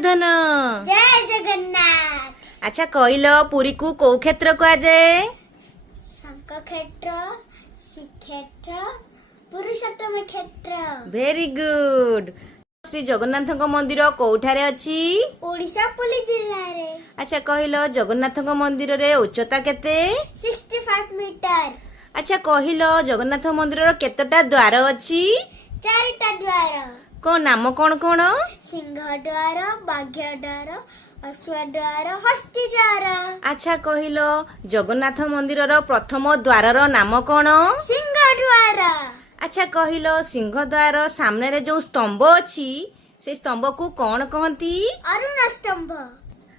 ଜନାର୍ଦ୍ଦନ। जय जगन्नाथ। अच्छा कहल पुरी को कौ क्षेत्र कहुए? शंख क्षेत्र, श्रीक्षेत्र, पुरुषोत्तम क्षेत्र। Very good. श्री जगन्नाथ मंदिर कोठारे अछि? ओडिशा पुलिस जिल्ला रे। अच्छा कहल जगन्नाथ मंदिर रे उच्चता केते? 65 मीटर। अच्छा कहल जगन्नाथ मंदिर केतटा द्वार अछि? 4टा द्वार। को नाम कौन कौन? सिंह द्वार, बाघ द्वार, अश्व द्वार, हस्ती द्वार। अच्छा कहल जगन्नाथ मंदिर प्रथम द्वार नाम कौन? सिंह द्वार। अच्छा कहल सिंह द्वार सामने रे जो स्तंभ अछि से स्तंभ को कौन कहती? अरुण स्तंभ।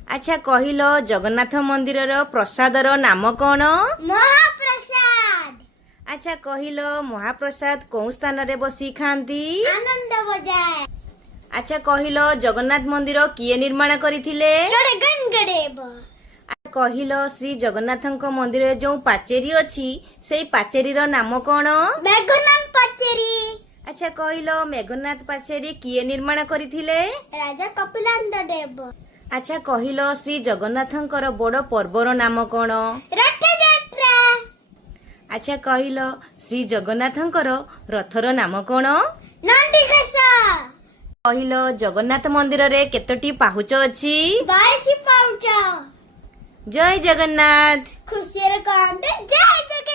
अच्छा कहल जगन्नाथ मंदिर प्रसादर नाम कौन? महाप्रसाद। अच्छा कहल महाप्रसाद कौ स्थान रे बसी खांती? आनंद बजार। अच्छा कहल जगन्नाथ मंदिर किए निर्माण करथिले? जोड़े गणगदेव। कहल श्री जगन्नाथଙ୍କ मंदिर जो पाचेरी अछि सेई पाचेरी रो नाम कौन? मेघनाथ पाचेरी। अच्छा कहल मेघनाथ पाचेरी किए निर्माण करथिले? राजा कपिलांड देव। अच्छा कहल श्री जगन्नाथଙ୍କର बड़ पर्वर नाम कौन? रथ यात्रा। अच्छा कहल श्री जगन्नाथଙ୍କର रथर नाम कौन? नंदीघोष। कहल जगन्नाथ मंदिर रे केतोटी पाहुच अछि? 22 पाउच। जय जगन्नाथ। खुशी रे कहते जय जगन्नाथ।